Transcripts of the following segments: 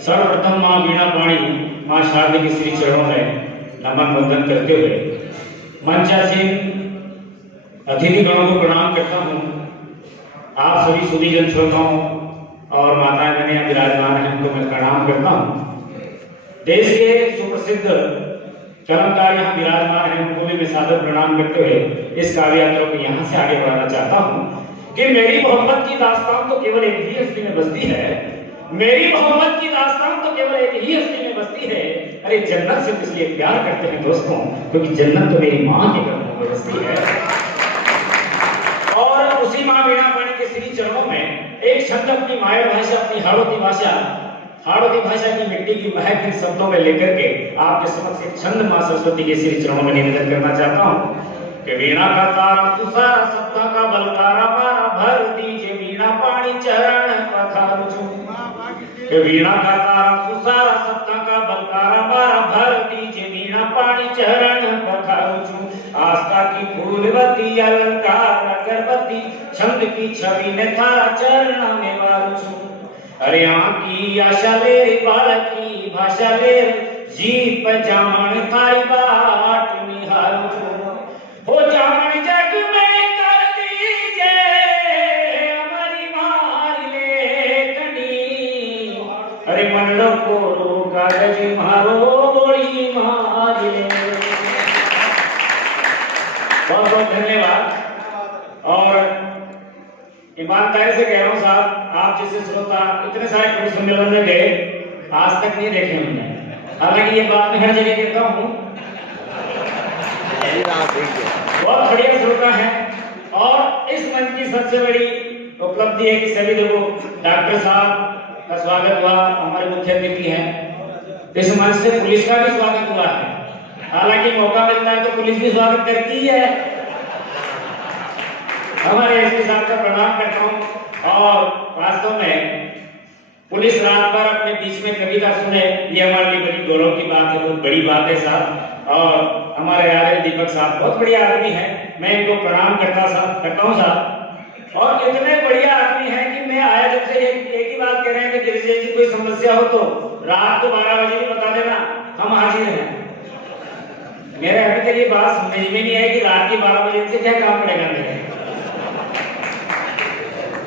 सर्वप्रथम माँ वीणा पाणी माँ शारदा के श्री चरणों में नमन वंदन करते हुए मंचासीन अतिथि गणों को प्रणाम करता हूँ। आप सभी सुधी जन श्रोताओं और माताएं बहनें विराजमान हैं, उनको मैं प्रणाम करता हूँ। देश के सुप्रसिद्ध कलाकार यहाँ विराजमान हैं, उनको भी मैं सादर प्रणाम करते हुए इस काव्य यात्रा को यहाँ से आगे बढ़ाना चाहता हूँ कि मेरी मोहब्बत की दास्तान तो केवल एक ही हस्ती में बसती है। मेरी मोहब्बत की दास्तान तो केवल एक ही हस्ती में बसती है। अरे जन्नत से इसलिए प्यार करते हैं दोस्तों, क्योंकि जन्नत तो मेरी माँ के कदमों में बसती है। और उसी माँ वीणा पाणी के श्री चरणों में एक छंद अपनी माया भाषा, अपनी हाड़ोती भाषा की मिट्टी की महक इन शब्दों में लेकर के आपके समक्ष एक छंद माँ सरस्वती के श्री चरणों में निवेदन करना चाहता हूँ कि वीणा का तारा तुषार शब्दों का बलकारा पारा भर दीजिए वीणा पाणी चरण पखारू। वीणा का तारा तुषार शब्दों का बलकारा पारा भर दीजिए वीणा पाणी चरण पखारू। आस्था की फूलवती अलंकार अगरबत्ती छंद की छवि ने थारा चरण में वारू। अरे आँखी आशा ले बालकी भाषा ले जीत पर जामन थारी बाट निहारू। हो जामन जग में कर दीजे हमारी मार ले कनी। अरे मन लो को कागज मारो बोली मार ले। बहुत बहुत धन्यवाद। और ईमानदारी से कह रहा हूँ साहब, आप जैसे श्रोता इतने सारे कवि सम्मेलन में गए, आज तक नहीं देखे हमने। हालांकि ये बात मैं हर जगह कहता हूँ, बहुत बढ़िया श्रोता है। और इस मंच की सबसे बड़ी उपलब्धि है कि सभी लोगों, डॉक्टर साहब का स्वागत हुआ, हमारे मुख्य अतिथि हैं। इस मंच से पुलिस का भी स्वागत हुआ है। हालांकि मौका मिलता है तो पुलिस भी स्वागत करती ही है। हमारे एसपी साहब का प्रणाम करता हूँ। और वास्तव में पुलिस रात भर अपने बीच में कविता सुने, ये हमारे लिए बड़ी गौरव की बात है, बहुत बड़ी बात है साहब। और हमारे आर्य दीपक साहब बहुत बढ़िया आदमी है, मैं इनको प्रणाम करता हूँ साहब। और इतने बढ़िया आदमी है कि मैं आया जब से एक ही बात कह रहे हैं कि गिरिजा जी कोई समस्या हो तो रात को 12 बजे भी बता देना, हम हाजिर हैं। मेरे अभी तक ये बात समझ में नहीं आई कि रात के 12 बजे से क्या काम पड़ेगा मेरे।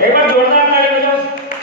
एक बार जोरदार ताली बजाओ,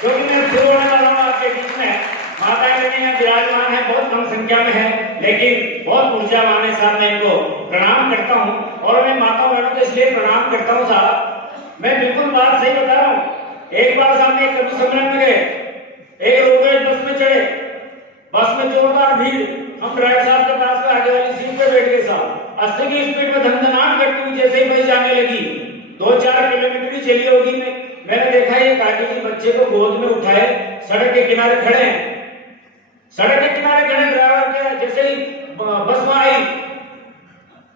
क्योंकि मैं शुरू होने वाला हूँ आपके बीच में। माताएं बहनें विराजमान है, बहुत कम संख्या में है, लेकिन बहुत ऊर्जावान है साहब। मैं इनको प्रणाम करता हूँ। और मैं माता बहनों को इसलिए प्रणाम करता हूँ साहब, मैं बिल्कुल बात सही बता रहा हूँ। एक बार सामने एक कवि सम्मेलन में गए, एक रोडवेज बस में चढ़े, बस में जोरदार भीड़, हम ड्राइवर साहब के पास में आगे वाली सीट पे बैठ गए साहब। 80 की स्पीड में धंधनाट करती हुई जैसे ही बस जाने लगी, 2-4 किलोमीटर ही चली होगी, मैंने देखा ये काकी जी बच्चे को गोद में उठाए सड़क के किनारे खड़े हैं। सड़क के किनारे खड़े ड्राइवर के जैसे ही बस में आई,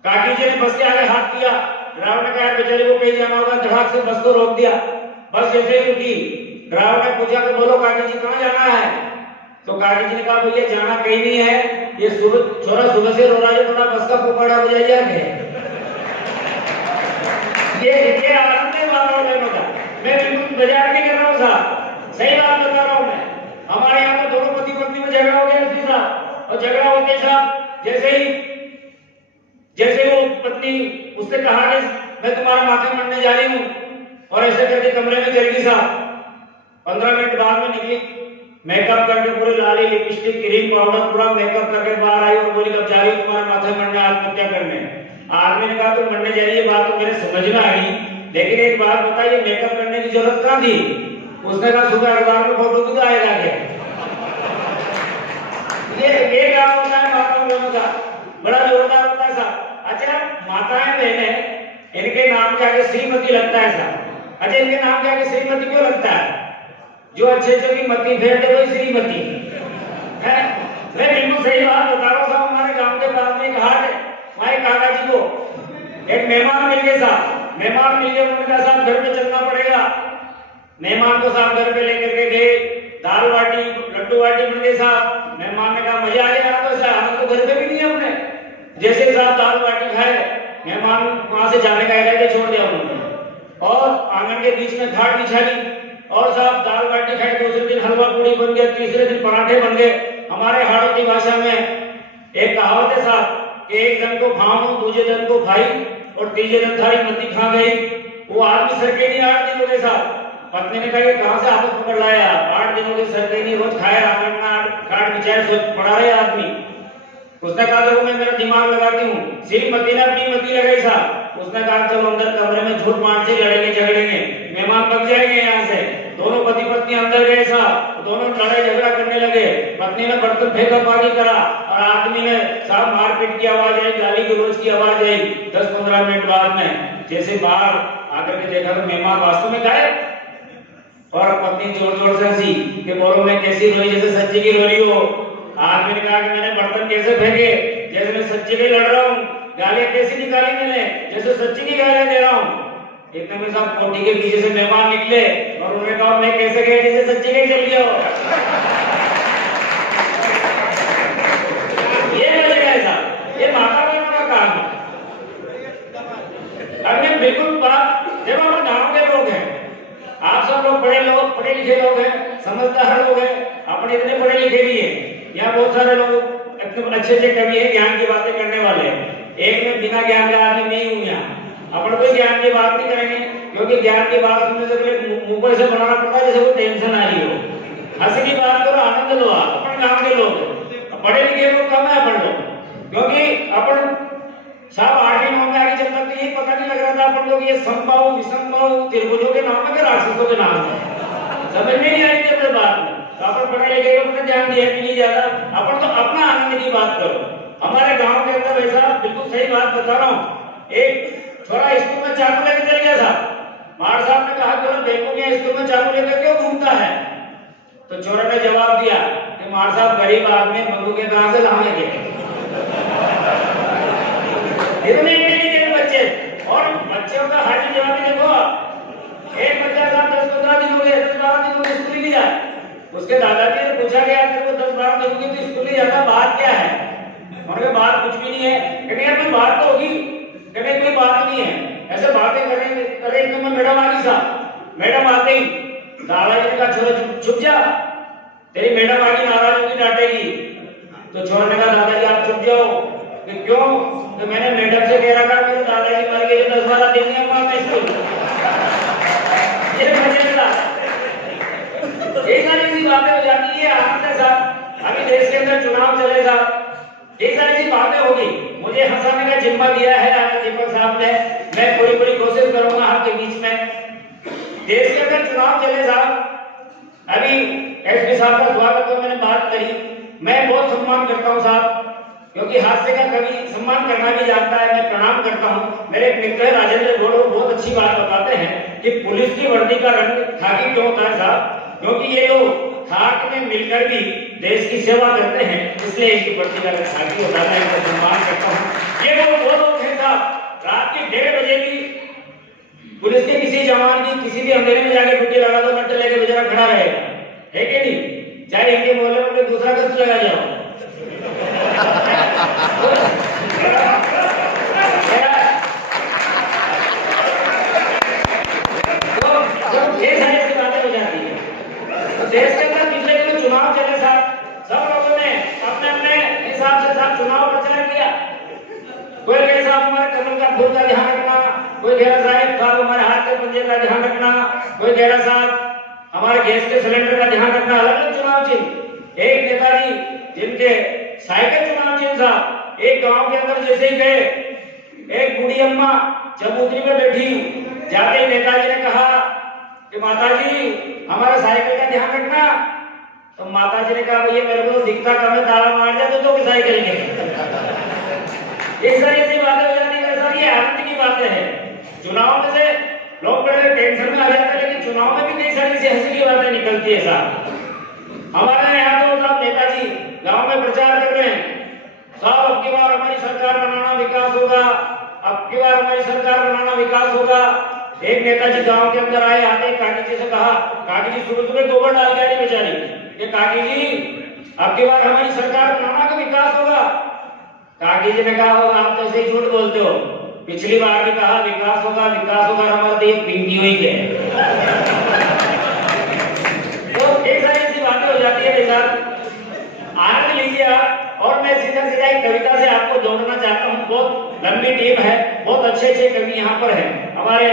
काकी जी ने बस के आगे हाथ किया। ड्राइवर ने कहा बेचारे को कहीं जाना होगा, धड़ाक से बस को रोक दिया। बस जैसे ही रुकी, ड्राइवर ने पूछा कि बोलो काकी जी कहाँ जाना है? तो काकी जी ने कहा भैया जाना कहीं नहीं है, ये छोरा सुबह से रो रहा है, थोड़ा बस का कुपड़ा हो जाइए। ये आनंद है वातावरण का। मैं बिल्कुल मजाक नहीं कर रहा हूँ साहब, सही बात बता रहा हूँ मैं। हमारे यहाँ तो दोनों पति पत्नी में झगड़ा हो गया साहब, और झगड़ा होते साहब जैसे वो पत्नी उससे कहा कि मैं तुम्हारा माथे मरने जा रही हूँ, और ऐसे करके कमरे में चल गई साहब। 15 मिनट बाद में निकली, मेकअप करके पूरे लाली लिपस्टिक क्रीम पाउडर पूरा मेकअप करके बाहर आई और बोली कब जा रही हूँ तुम्हारे माथे मरने, आत्महत्या करने। आदमी ने कहा तुम मरने जा रही है, बात तो मेरे समझ में आ गई, लेकिन एक बात बताइए मेकअप करने की जरूरत कहाँ थी? उसने कहा सुबह अखबार में फोटो भी तो आएगा क्या? ये क्या होता है माताओं बहनों का, बड़ा जोरदार होता है साहब। अच्छा माताएं बहनें, इनके नाम के आगे श्रीमती लगता है साहब। अच्छा इनके नाम के आगे श्रीमती क्यों लगता है? जो अच्छे की मती फेर दे वही श्रीमती है। मैं बिल्कुल सही बात बता रहा हूँ साहब। हमारे गाँव के पास में कहा है, हमारे काका जी को एक मेहमान मिल गए साहब। मेहमान मिल गए, उन्होंने कहा साहब घर पे चलना पड़ेगा। मेहमान को साहब घर पे लेकर के गए, दाल बाटी लड्डू बाटी बन गई साहब। मेहमान ने कहा मजा आ गया, तो साहब तो घर पे भी नहीं है अपने। जैसे साहब दाल बाटी खाए, मेहमान वहां से जाने का इरादा छोड़ दिया उन्होंने, और आंगन के बीच में घाट बिछा ली, और साहब रोटी बन गया, तीसरे दिन पराठे बन गए। हमारे हाड़ौती भाषा में एक कहावत है साहब कि एक जन को खाऊं, दूसरे जन को खाई और तीसरे दिन थारी मत्ती खा गई। वो आदमी सरके नहीं 8 दिन हो गए साहब। पत्नी ने कहा कि कहां से आपको पकड़ लाया, 8 दिन हो गए सरके नहीं, रोज खाया खाट बिछाए सोच पड़ा रहे आदमी। उसने कहा देखो मैं मेरा दिमाग लगाती हूँ। श्रीमती ने अपनी मती लगाई साहब। उसने कहा चलो अंदर कमरे में झूठ मार से लड़ेंगे झगड़ेंगे, मेहमान पक जाएंगे यहाँ से। दोनों पति पत्नी अंदर गए साहब, दोनों लड़ाई झगड़ा करने लगे। पत्नी ने बर्तन फेंका पानी करा और आदमी ने साहब मारपीट की आवाज आई, गाली गलौज की आवाज आई। 10-15 मिनट बाद में जैसे बाहर आकर के देखा तो मेहमान वास्तव में गायब। और पत्नी जोर जोर से हंसी कि बोलो मैं कैसी रोई जैसे सच्ची की रो रही हो। आदमी ने कहा कि मैंने बर्तन कैसे फेंके जैसे मैं सच्ची की लड़ रहा हूँ, गालियां कैसी निकाली मैंने जैसे सच्ची की गालियां दे रहा हूँ। इतने में साहब कोठी के पीछे से मेहमान निकले और उन्होंने कहा मैं कैसे गए जैसे सच्ची के चल गया हो। ये मजे गए साहब, ये माता बहनों का काम है। हमने बिल्कुल बात जब हम गाँव के लोग हैं, आप सब लोग पढ़े लिखे लोग हैं, समझदार लोग हैं, अपने इतने पढ़े लिखे भी हैं। यहाँ बहुत सारे लोग एकदम अच्छे कवि हैं, ज्ञान की बातें करने वाले हैं। एक में बिना ज्ञान का आदमी नहीं हूँ यहाँ। अपन कोई ज्ञान की बात नहीं करेंगे क्योंकि ज्ञान की बात सुनने से पहले मुंह पर ऐसे बनाना पड़ता है जैसे कोई टेंशन आ रही हो। हंसी की बात करो, आनंद लो। अपन गाँव के लोग पढ़े लिखे लोग कम है अपन लोग, क्योंकि अपन साहब 8वीं 9वीं में आगे जब तक तो यही पता नहीं लग रहा था अपन लोग ये समबाहु विषमबाहु त्रिभुजों के नाम है कि राक्षसों के नाम है, समझ में नहीं आई थी अपने बात में। तो अपन पढ़े लिखे लोग ने ध्यान दिया कि नहीं ज्यादा। अपन तो अपना आनंद की बात करो। हमारे गांव के अंदर वैसा बिल्कुल सही बात बता रहा हूँ। एक छोरा स्कूल में चाकू लेके चल गया साहब। मार साहब ने कहा बोलो देखो मैं स्कूल में चाकू लेकर क्यों घूमता है। तो छोरा ने जवाब दिया कि मार साहब गरीब आदमी बंदूकें कहां से लाएंगे। इतने इंटेलिजेंट बच्चे और बच्चों का हर जवाब देखो। एक बच्चा साहब 10-15 दिन हो गए, 10-12 दिन हो गए स्कूल नहीं जाए। उसके दादाजी ने पूछा गया तेरे को 10-12 दिन हो गए तो स्कूल नहीं जाता, बात क्या है। उन्होंने बात कुछ भी नहीं है। कहने यार कोई बात तो होगी। कहने कोई बात नहीं है, ऐसे बातें करेंगे करे। एकदम मैडम आ गई साहब। मैडम आते ही दादाजी ने कहा छोरा चुप जा, तेरी मैडम आ गई, नाराज होगी, डांटेगी। तो छोरा ने कहा दादाजी आप चुप जाओ। कि क्यों? तो मैंने मैडम से कह रखा मेरे दादाजी मर गए 10-12 दिन नहीं हुआ मैं स्कूल। ये मजेदार ये सारी सी बातें हो जाती है आनंद के साथ। अभी देश के अंदर चुनाव चले साहब, ये सारी सी बातें होगी। मुझे हंसाने का जिम्मा दिया है आनंद दीपक साहब ने। मैं पूरी कोशिश करूंगा आपके बीच में। देश के अंदर चुनाव चले साहब। अभी एसपी साहब का स्वागत तो मैंने बात करी। मैं बहुत सम्मान करता हूँ साहब, क्योंकि हास्य का कवि सम्मान करना भी जानता है। मैं प्रणाम करता हूँ। मेरे एक मित्र राजेंद्र गौड़ बहुत अच्छी बात बताते हैं कि पुलिस की वर्दी का रंग खाकी क्यों होता है साहब, क्योंकि ये लोग खाक में मिलकर भी देश की सेवा करते हैं, इसलिए इनकी वर्दी का रंग खाकी होता है। मैं इनको सम्मान करता हूँ। ये वो लोग हैं साहब, रात के 1:30 बजे भी पुलिस के किसी जवान की किसी भी अंधेरे में जाके ड्यूटी लगा दो, नट लेके बेचारा खड़ा रहेगा, है कि नहीं। चाहे इनके मोहल्ले में दूसरा गश्त लगा जाओ। देश के अंदर पिछले दिनों चुनाव चले साहब। सब लोगों ने अपने अपने हिसाब से साहब चुनाव प्रचार किया। कोई कहे साहब हमारे कमल का फूल का ध्यान रखना, कोई कह रहा साहब हमारे हाथ के पंजे का ध्यान रखना, कोई कह रहा साहब हमारे गैस के सिलेंडर का ध्यान रखना। अलग अलग चुनाव चिन्ह। एक नेताजी जिनके साइकिल चुनाव चिन्ह साहब, एक गांव के अंदर जैसे ही गए, एक बूढ़ी अम्मा चबूतरी में बैठी, जाते नेताजी ने कहा कि माताजी हमारा साइकिल का ध्यान रखना। तो माताजी ने कहा भैया मेरे को तो दिखता कम है, ताला मार जाते तो साइकिल के। इस तरह की बातें हो जाती है। सर ये आनंद की बातें हैं। चुनाव में से लोग बड़े टेंशन में आ जाते हैं, लेकिन चुनाव में भी कई सारी सी हंसी की बातें निकलती है साहब। हमारे यहाँ तो साहब नेताजी गाँव में प्रचार कर रहे हैं साहब अब की बार हमारी सरकार बनाना विकास होगा, अब की बार हमारी सरकार बनाना विकास होगा। एक नेताजी गांव के अंदर आए, आते काकी जी से कहा, काकी जी सुबह गोबर डाल के आई बेचारी, ये काकी जी अब की बार हमारी सरकार बनाना का विकास होगा। काकी जी ने कहा होगा आप तो ऐसे ही झूठ बोलते हो, पिछली बार भी कहा विकास होगा हमारा तो ये पिंकी हुई है। तो एक सारी ऐसी बातें हो और मैं सीधा सीधा एक कविता से आपको जोड़ना चाहता हूँ। बहुत लंबी टीम है, बहुत अच्छे अच्छे कवि यहाँ पर हैं। हमारे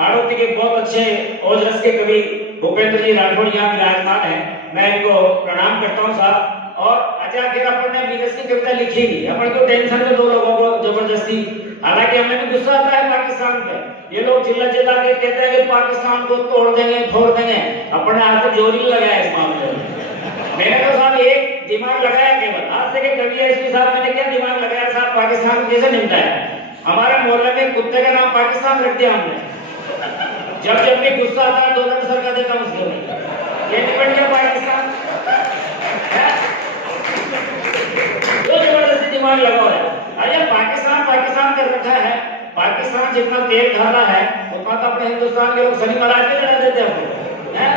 हाड़ौती के बहुत अच्छे ओजरस के कवि भूपेंद्र जी राठौड़ यहाँ विराजमान हैं। मैं इनको प्रणाम करता हूँ साहब। और अच्छा फिर अपन ने वीरस की कविता लिखी नहीं, अपन को टेंशन में दो लोगों को जबरदस्ती, हालांकि हमें भी गुस्सा आता है पाकिस्तान पे। ये लोग चिल्ला चिल्ला के कहते हैं कि पाकिस्तान को तोड़ देंगे फोड़ देंगे, अपन ने आज तक जोर ही लगाया इस मामले में। मैंने तो साहब एक दिमाग लगाया केवल, आज से के कवि एसपी साहब मैंने क्या दिमाग लगाया साहब, पाकिस्तान को कैसे निपटाया। हमारे मोहल्ले में कुत्ते का नाम पाकिस्तान रख दिया हमने। जब भी गुस्सा आता है 2 लड़ सर का देता हूँ उसके ऊपर, ये निपट गया पाकिस्तान। तो जबरदस्ती दिमाग लगा हुआ है। अरे पाकिस्तान पाकिस्तान कर रखा है, पाकिस्तान जितना तेल खाना है उतना तो अपने हिंदुस्तान के लोग शनि महाराज पे चढ़ा देते हैं।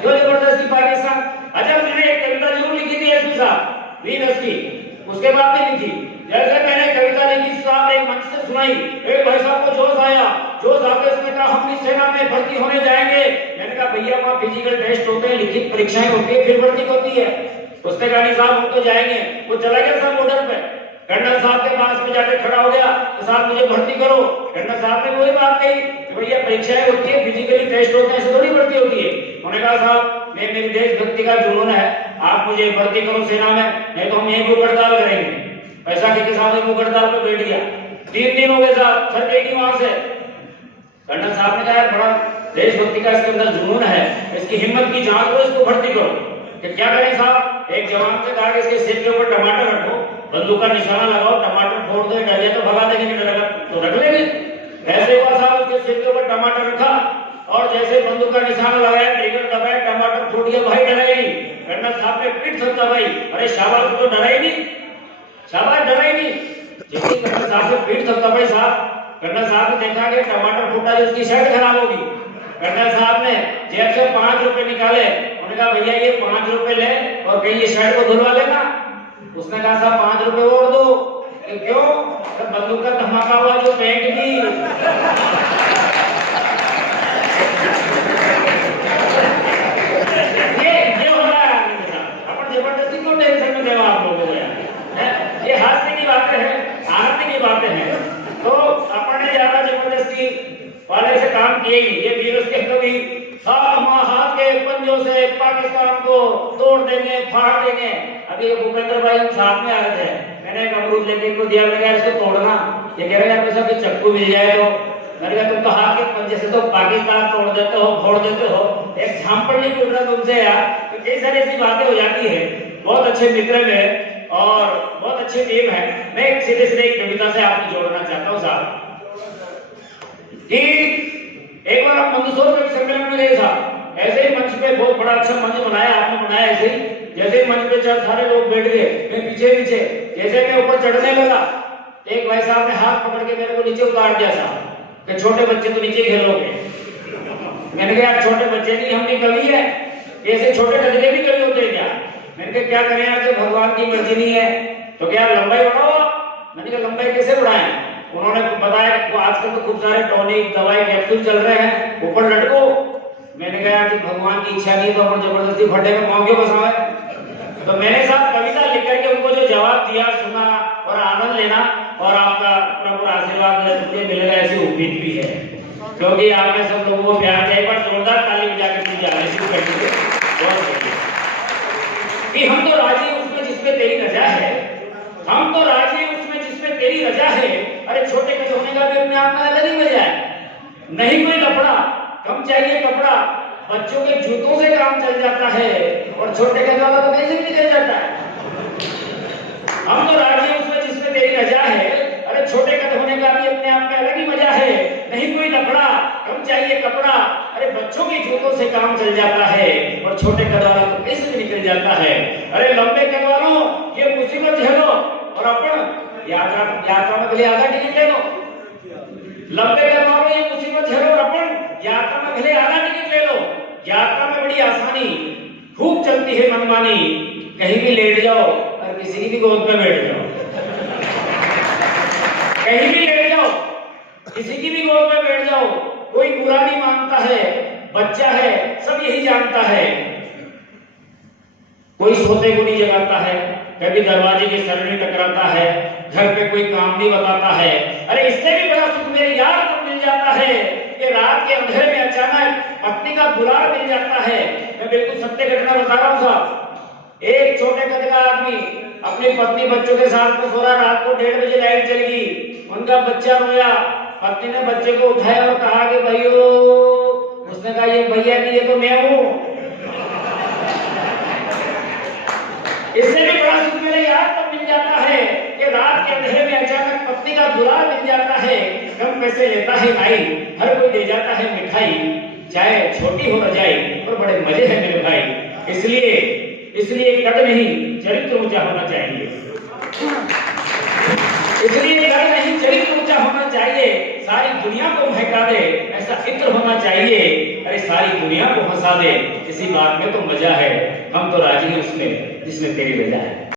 क्यों जबरदस्ती पाकिस्तान। अच्छा मैंने एक कविता जरूर लिखी थी एसपी साहब वीरस की, उसके बाद भी लिखी। जैसे मैंने कविता लिखी साहब एक मंच से सुनाई, एक भाई साहब को जोश आया, जोश आके उसने कहा हम भी सेना में भर्ती होने जाएंगे। मैंने कहा भैया वहाँ फिजिकल टेस्ट होते हैं, लिखित परीक्षाएं होती है, फिर भर्ती होती है। उसने कहा नहीं साहब हम तो जाएंगे। वो चला गया साहब बॉर्डर पे, कर्नल साहब के पास में जाके खड़ा हो गया तो साहब मुझे भर्ती करो। कर्नल साहब ने वही बात कही कि भैया परीक्षाएं होती है, फिजिकली टेस्ट होते हैं, ऐसे थोड़ी भर्ती होती है। उन्होंने कहा साहब मैं मेरी देशभक्ति का जुनून है, आप मुझे भर्ती करो सेना में, नहीं तो हम यहीं को हड़ताल करेंगे। पैसा के साहब एक हड़ताल पे बैठ गया। 3 दिन हो गए साहब, सर गई नहीं वहां से। कर्नल साहब ने कहा बड़ा देशभक्ति का इसके अंदर जुनून है, इसकी हिम्मत की जांच करो, इसको भर्ती करो। कि क्या करें साहब, एक जवान से कहा कि इसके सिर के ऊपर टमाटर रखो, बंदूक का निशाना लगाओ, टमाटर फोड़ दो, डर तो भगा देंगे, नहीं डरेगा तो रख लेंगे। ऐसे हुआ साहब, उसके सिर के ऊपर टमाटर रखा और जैसे बंदूक का निशाना लगाया, ट्रिगर दबाया, टमाटर फूट गया। भाई डरा ही नहीं। कर्नल साहब ने पीठ थपका भाई, अरे शाबाश तो डरा ही नहीं, शाबाश डरा ही नहीं। जैसे कर्नल साहब ने पीठ थपका भाई साहब, कर्नल साहब ने देखा कि टमाटर फूटा है, उसकी शर्ट खराब होगी। कर्नल साहब ने जेब से 5 रुपए निकाले, उन्होंने कहा भैया ये 5 रुपए ले और कहीं ये शर्ट को धुलवा लेना। उसने कहा साहब 5 रुपए और दो। क्यों? तो बंदूक का धमाका हुआ जो पेंट की। ये हो रहा है आदमी के साथ। अपन जबरदस्ती क्यों टेंशन में देवा आप लोगों को यार। ये हास्य की बातें हैं, आनंद की बातें हैं। तो अपन ने ज्यादा जबरदस्ती वाले से काम किए ही। ये वीरस के कवि हम हाथ के पंजों से पाकिस्तान को तोड़ देंगे, फाड़ देंगे। अभी ये भूपेंद्र भाई हम साथ में आ रहे थे, मैंने एक अमरूद लेके इनको दिया, मैंने कहा इसको तोड़ना। ये कह रहे यार वैसा भी चक्कू मिल जाए तो। मैंने कहा तुम तो हाथ के पंजे से तो पाकिस्तान तोड़ देते हो, फोड़ देते हो, एक झांपड़ नहीं टूट रहा तुमसे यार। तो कई सारी ऐसी बातें हो जाती है। बहुत अच्छे मित्र में और बहुत अच्छी टीम है। मैं सीधे सीधे एक कविता से आपको जोड़ना चाहता हूँ साहब कि एक बार हम मंदसौर कवि सम्मेलन में गए था। ऐसे ही मंच पे बहुत बड़ा अच्छा मंच बनाया, आपने बनाया ऐसे ही। जैसे ही मंच पे सारे लोग बैठ गए, मैं पीछे पीछे, जैसे मैं ऊपर चढ़ने लगा एक भाई साहब ने हाथ पकड़ के मेरे को नीचे उतार दिया साहब कि छोटे बच्चे तो नीचे खेलोगे। मैंने कहा छोटे बच्चे नहीं, हम भी कवि है, ऐसे छोटे गधे भी कवि होते हैं क्या। मैंने कहा क्या करें यार, भगवान की मर्जी नहीं है तो क्या लंबाई बढ़ाओ। मैंने कहा लंबाई कैसे बढ़ाएं। उन्होंने बताया कि आजकल तो खूब सारे टॉनिक दवाई कैप्सूल चल रहे हैं, ऊपर लटको। मैंने कहा कि भगवान की इच्छा नहीं तो अपन जबरदस्ती फटे में पाँव क्यों फंसावे। तो मैंने साहब कविता लिख करके उनको जो जवाब दिया, सुना और आनंद लेना और आपका प्रभु आशीर्वाद मुझे मिलेगा ऐसी उम्मीद भी है, क्योंकि आपने सब लोगों को प्यार दिया। एक बार जोरदार ताली बजा के मुझे आगे शुरू कर दीजिए। बहुत बढ़िया कि हम तो राजी उसमें जिसमें तेरी रजा है, हम तो राजी उसमें जिसमें तेरी रजा है। अरे छोटे कद होने का भी अपने आप में अलग ही मजा है। नहीं कोई कपड़ा, कम चाहिए कपड़ा, बच्चों के जूतों से काम चल जाता है और छोटे कद वाला तो कहीं से भी निकल जाता है। हम तो राजी उसमें जिसमें तेरी रजा है। अरे छोटे कद होने का भी अपने आप में अलग ही मजा है। नहीं कोई लफड़ा, कम चाहिए कपड़ा, अरे बच्चों के जूतों से काम चल जाता है और छोटे कद वाला तो कहीं से भी निकल जाता है। अरे लंबे कद वालों ये मुसीबत झेलो और अपन यात्रा में भले आधा टिकट ले लो। लंबे कद वालों ये मुसीबत झेलो और अपन यात्रा में भले आधा टिकट ले लो। यात्रा में बड़ी आसानी, खूब चलती है मनमानी, कहीं भी लेट जाओ और किसी की भी गोद में बैठ जाओ। कहीं भी लेट जाओ, किसी की भी गोद में बैठ जाओ, कोई बुरा नहीं मानता है, बच्चा है सब यही जानता है। कोई सोते को नहीं जगाता है, कभी दरवाजे की सरणी टकराता है, घर पे कोई काम नहीं बताता है। अरे इससे भी बड़ा सुख मेरे यार को मिल जाता है कि रात के अंधेरे में अचानक पत्नी का दुलार मिल जाता है। मैं बिल्कुल सत्य घटना बता रहा हूँ साहब। एक छोटे कद का आदमी अपनी पत्नी बच्चों के साथ में सो रहा, रात को 1:30 बजे लाइट चली गई, उनका बच्चा रोया, पत्नी ने बच्चे को उठाया और कहा कि भाइयों, उसने कहा ये भैया नहीं, ये तो मैं हूं। इससे भी बड़ा सुख मेरे यार को मिल जाता है कि रात के अंधेरे में अचानक पत्नी का दुलार मिल जाता है। कम पैसे लेता है नाई, हर कोई ले जाता है मिठाई, चाहे छोटी हो रजाई और बड़े मजे हैं मेरे भाई। इसलिए कद नहीं चरित्र ऊंचा होना चाहिए, इसलिए कद नहीं चरित्र ऊंचा होना चाहिए। सारी दुनिया को महका दे ऐसा इत्र होना चाहिए। अरे सारी दुनिया को हंसा दे, इसी बात में तो मजा है। हम तो राजी हैं उसमें जिसमें तेरी रजा है।